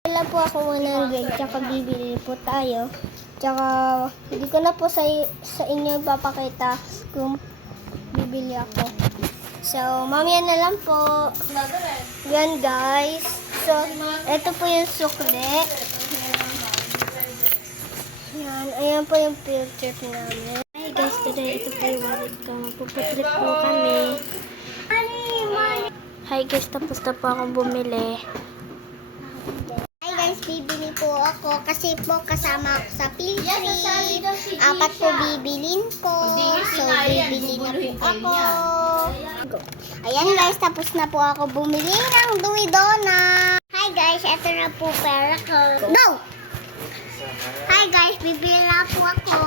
Wala po ako 100, tsaka bibili po tayo. Tsaka hindi ko na po sa inyo ipapakita kung bibili ako. So, mamaya na lang po. Yan guys. So, ito po yung sukle. Yan, ayan po yung field trip namin. Hi guys, today ito po yung wallet ko. Magpuputrip po kami. Hi guys, tapos na po akong bumili. Hi guys, bibili po ako kasi po kasama ako sa field trip. 4 po bibilin ko. So, bibili na po ako. Ayan guys, tapos na po ako bumili ng Duidona. Hi guys, eto na po pera ko. Go! Hi guys, bibili na po ako.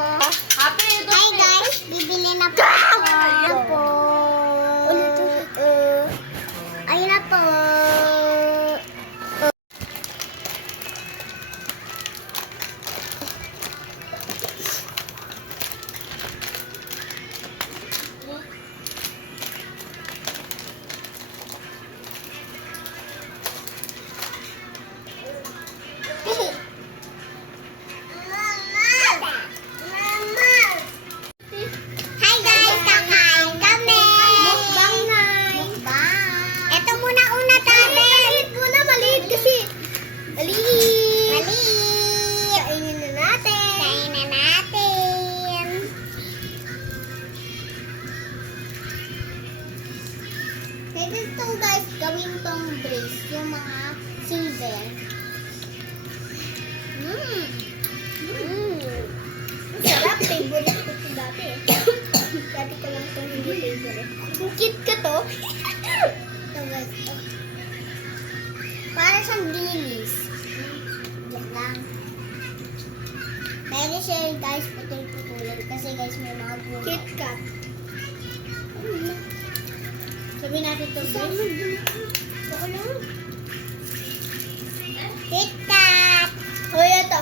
Hi guys, bibili na po ako. Ayan po. Ayan na po. Hi guys, kakain kami. Mukbang na. Mukbang. Ito muna una tayo. Maliit muna, maliit kasi. Maliit. Maliit. Kainin na natin. Kainin na natin. Pwede itong guys, gawin tong brace. Yung mga silver. Sarap, favorite ko ito dati. Dati ko lang ito hindi favorite. Ang cute ka to. Ito guys. Para siyang dinis. Diyan lang. Pwede siya guys putol-putulan kasi guys may mga bunga. Kit Kat. Sabi natin ito guys. Baka lang. Kit Kat. Hoy, ito.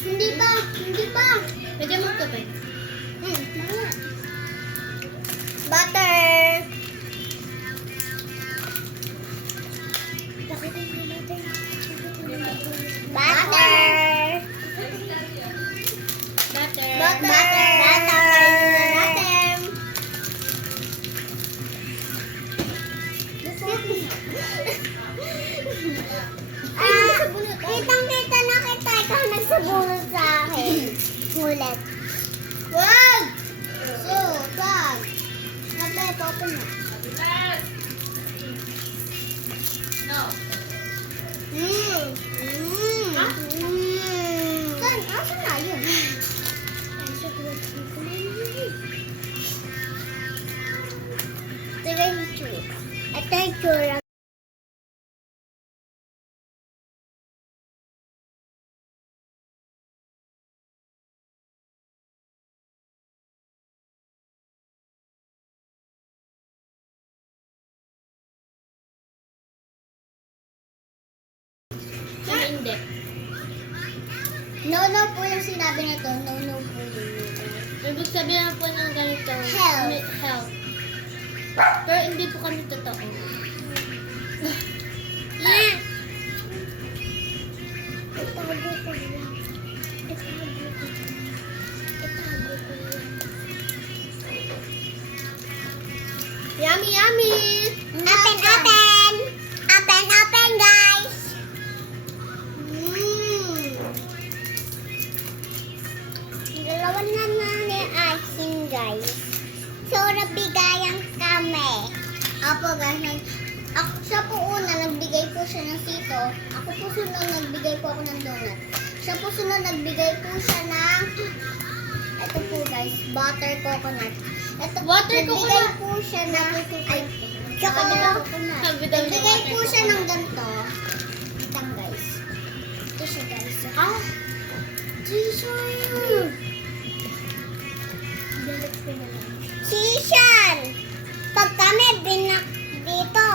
Hindi pa. Hindi pa. Lagyan mo ito ba? Mga. Butter. Butter. Butter. Butter. Kitang-kita na kita. Ikaw nagsabunod sa akin. Ulit. Wag! So, wag. Nabay, papa na. No. Ha? Saan? Asan na yun? Ito yung tsura. Ito yung tsura. Hindi. No po yung sinabi nito. No po yun. Ibig sabihin po ng ganito. Health. Health. Pero hindi po kami totoo. Itago ko yan. Yummy, yummy! Open, open! Open, open, guys! Dalawa na ni asin, guys. So, nabigayan kami. Apo, guys. Ako siya po una, nagbigay po siya ng sito. Ako po sunod, nagbigay po ako ng donut. Siya po sunod, nagbigay po siya ng... Ito po, guys, butter coconut. Ito, Water nagbigay coconut? po siya ng... Ay, tsaka Sabi daw niya nagbigay water po siya coconut. ng ganito. Itang, guys. Ito siya, guys. Ah! Sishan! Sishan! Pag kami binak dito.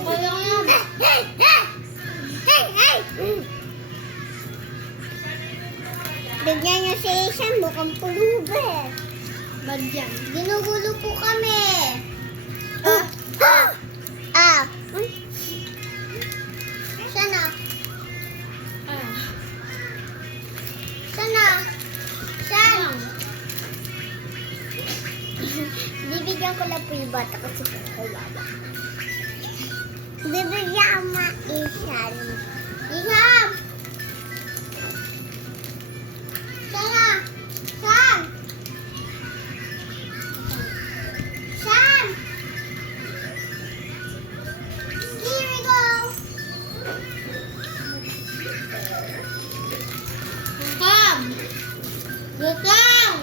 Kaya nga. Bigyan niyo si Sishan, mukhang pulubi. Badyan. Ginugulo po kami. Bibigyan ko lang po yung bata kasi kawawa. Bibigyan mo isan. Isam! Sana! Sam! Sam! Here we go! Sam! Sam!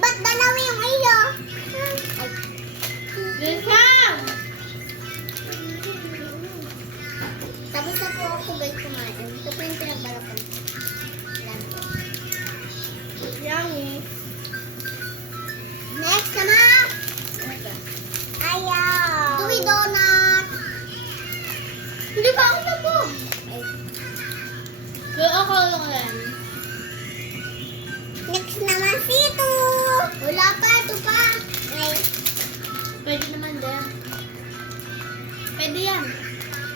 Ba't dalawa yung iyo? Sam! Tapos na po ako guys kumain. Ito po yung pinagbalakan. Yummy. Next naman! Ayaw! Tuwi donut! Hindi pa ako nabog. Kaya ako lang yan. Next naman sito! Wala pa, ito pa! Ay, Pwede naman din. Pwede yan.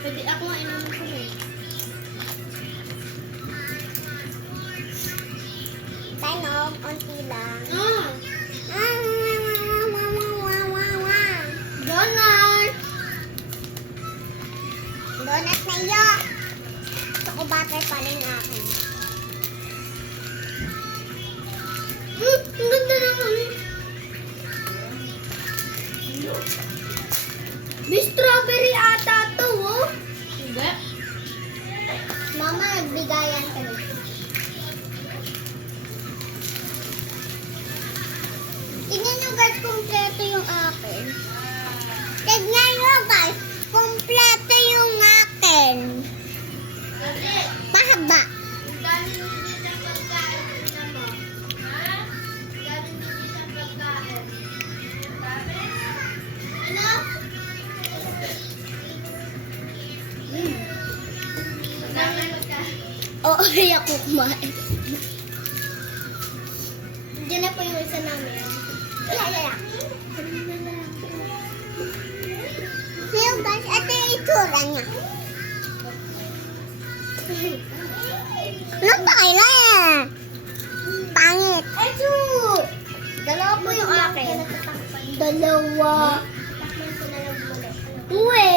Pwede ako nga inumin ko eh. tayo, konti lang. Donut! Donut na iyo! Gusto ko butter pa rin akin. Ang ganda naman eh. May strawberry ata to, oh. Hindi. Mama, nagbigayan ka rin. Tingnan nyo guys, kompleto yung akin. Tignan nyo guys, kompleto yung akin. Mahaba. Oo, kaya ako kumain. Diyan na po yung isa namin. Lala. Hello guys, ito yung itsura niya. Ano pa kayo pangit. Ito! Dalawa po yung akin. Dalawa. Uwe!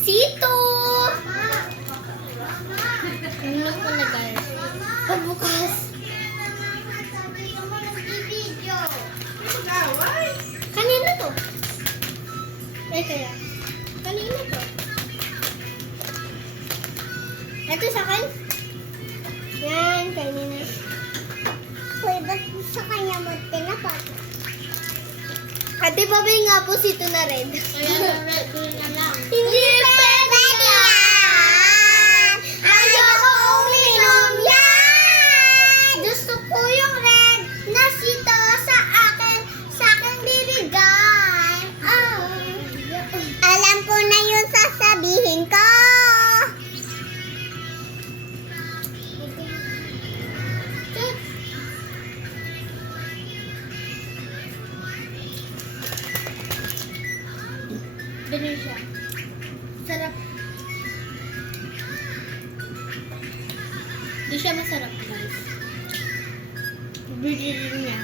Sito! Ano ko na guys? Pagbukas. Kanina to. Ay kaya. Kanina to. Ito sa akin. Yan, kanina. Uy, ba't sa kanya mo tinapat? Ate Babay nga po sito na red. Ayan, red. Doon na lang. Hindi pwede yan! Ayoko uminom yan! Gusto ko yung red na sito sa akin bibigay. Oh. Alam ko na yung sasabihin ko. Ganun siya. Sarap. Hindi siya masarap guys. Bigilin niya.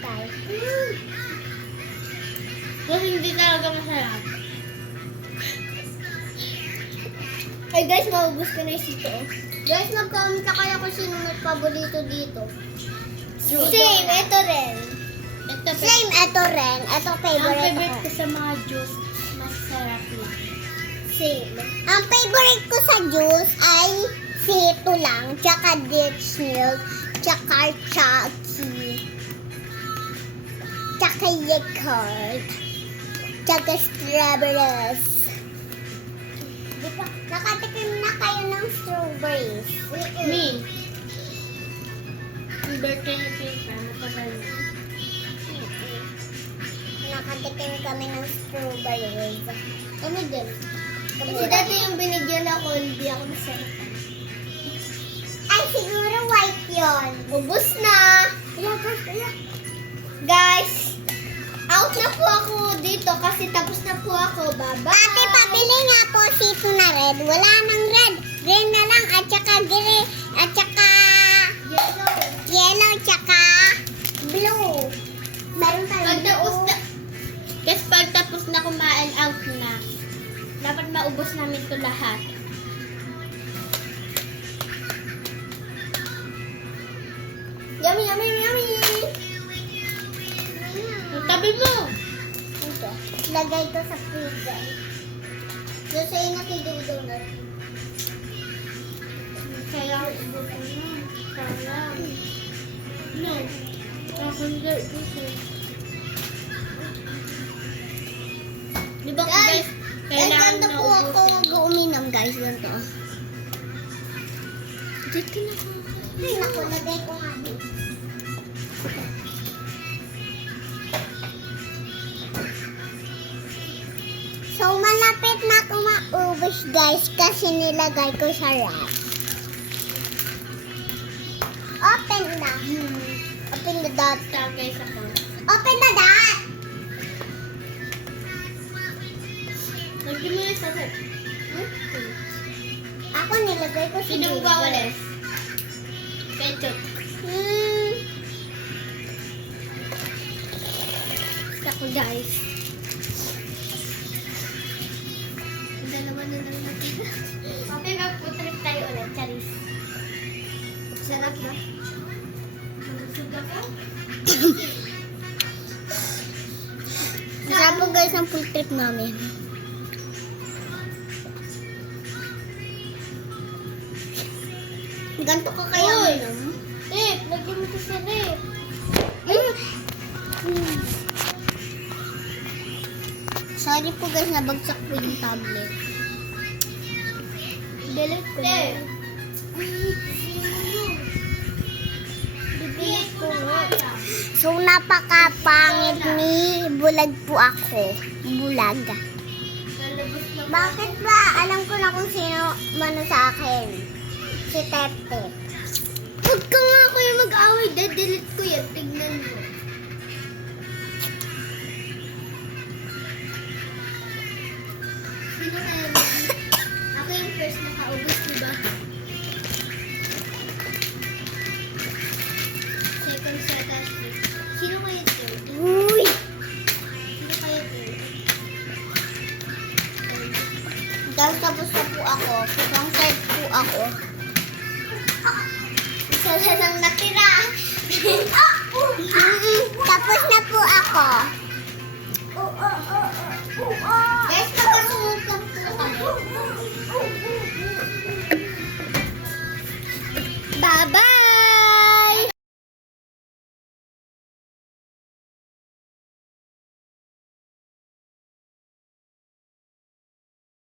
Okay. Kasi hindi talaga masarap. Ay guys, maubos ko na yung sito. Guys, mag-comment na kayo kung sino may paborito dito. Same, ito rin. Ito, Same, ito rin. Ito ang favorite favorite ko. ko sa mga juice, masarap lang. Same. Ang favorite ko sa juice ay sito lang, tsaka ditch milk, tsaka chucky, tsaka Yakult, tsaka strawberries. Nakatikim na kayo ng strawberries. Me. Ang birthday ni Pika, matagal na. Nakatikim kami ng strawberries. Ano din? Kasi dati yung binigyan ako, hindi ako masarap. Ay, siguro white yon. Ubus na! Ayan, guys, ayan. Guys, ako Out na po ako dito kasi tapos na po ako. Bye-bye. Ate, pabili nga po sito na red. Wala nang red. Green na lang at saka green at saka yellow tsaka blue. Meron tayong Guys, pag tapos na kumain, out na. Dapat maubos namin ito lahat. Yummy, yummy, yummy! Ang tabi mo! Ito. Lagay ko sa freezer. Doon sa'yo na kidudong na. Kaya ibo ko na. Sayang. No. Kakunda ito. Di ba guys, kailangan Ganito na po ako ubusin. mag-uminom guys. Ganito. Dito na ako. Ay, naku, lagay ko nga dito. So, malapit na ako maubos guys kasi nilagay ko sa wrap. Open na. Open the dot. Basta guys ako. Open the dot. Lagyan mo yung sabi. Ako nilagay ko sa Sino mo freezer. ba ulit? Ketchup. Ako guys. Dalawa na lang natin. Okay, mag-trip tayo ulit. Charis. Sarap na. Malusog ako. Masarap po guys ang full trip namin. Ganto ko kayo. Tip, lagyan mo ko sa tip. Sorry po guys, nabagsak po yung tablet. Delete ko na. Tip. Bibilis ko nga. So, napakapangit ni bulag po ako. Bulag. Nalabas na. Bakit ba? Alam ko na kung sino mano sa akin. Si Tete. Huwag ka nga kayo mag-away. Delete ko yan. Tignan mo. Sino kaya ako yung first nakaubos, diba? Second, second, third. Sino kaya third? Uy! Sino kaya third? Dahil tapos na po ako. Pang third po ako. Isa na lang natira. Tapos na po ako.